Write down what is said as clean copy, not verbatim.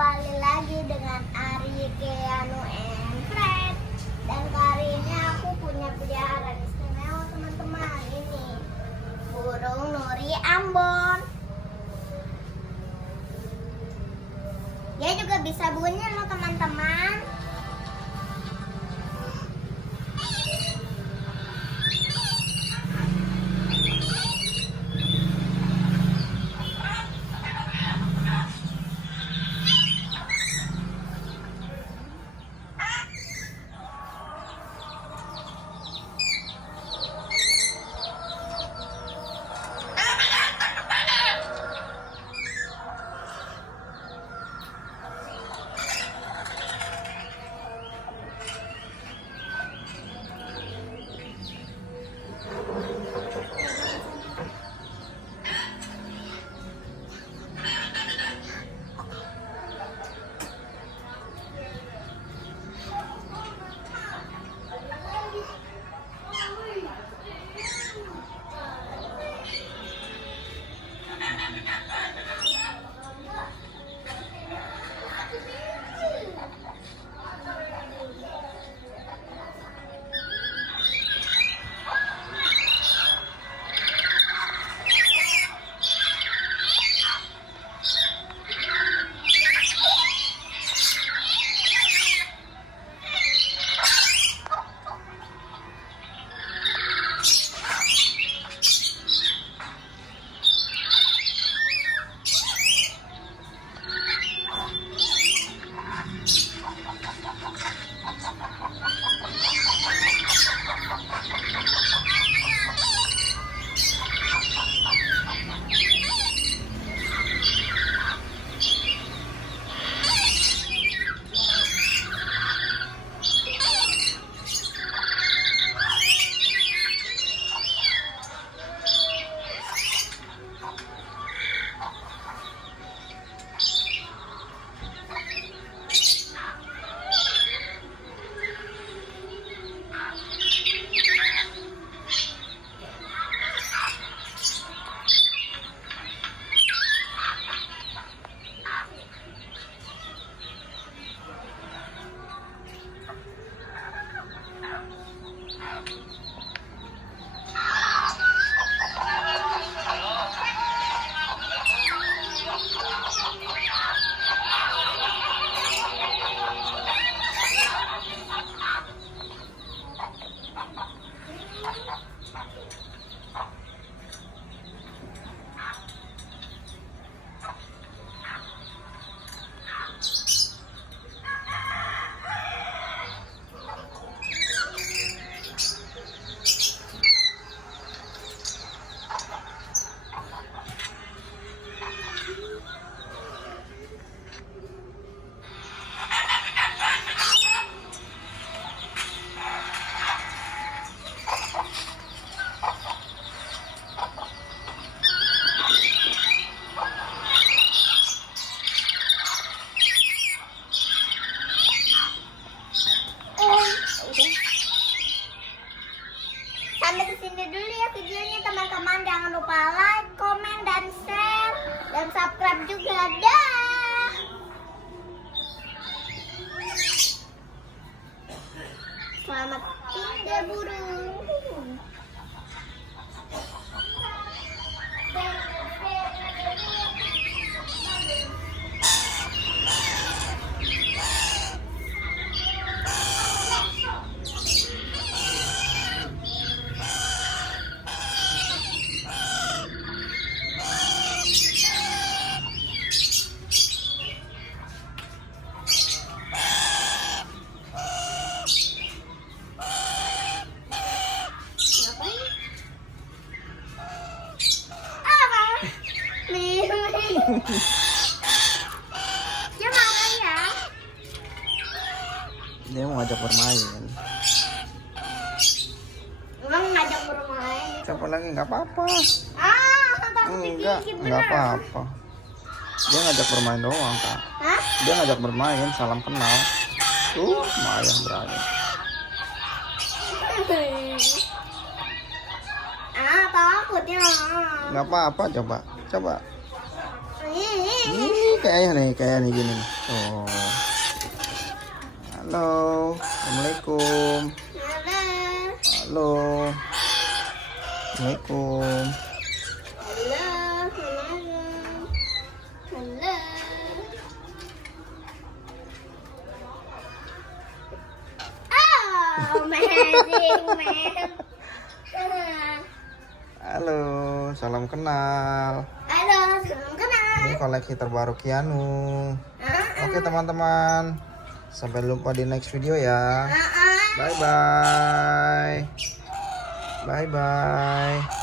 kembali lagi dengan Ari, Keanu, and Fred. Dan kali ini aku punya peliharaan istimewa teman-teman. Ini burung nuri Ambon. Dia juga bisa bunyi loh teman-teman. Sampai di sini dulu ya videonya teman-teman. Jangan lupa like, komen, dan share, dan subscribe juga. Dah. Selamat tinggal burung. Dia marah ya. Dia mau ngajak bermain. Emang ngajak bermain? Siapa lagi? Nggak apa-apa. Enggak apa-apa. Dia ngajak bermain doang, Kak. Hah? Dia ngajak bermain, salam kenal. Tuh, sama ayah berani. Takut ya. Nggak apa-apa, coba. Ih. kayak nih gini nih. Oh. Halo, assalamualaikum. Halo. Halo, assalamualaikum. Halo. Halo. Halo. Oh, amazing, man. Halo, salam kenal. Halo, salam kenal. Ini koleksi terbaru Kianu. Oke teman-teman, sampai jumpa di next video ya. Bye bye. Bye bye.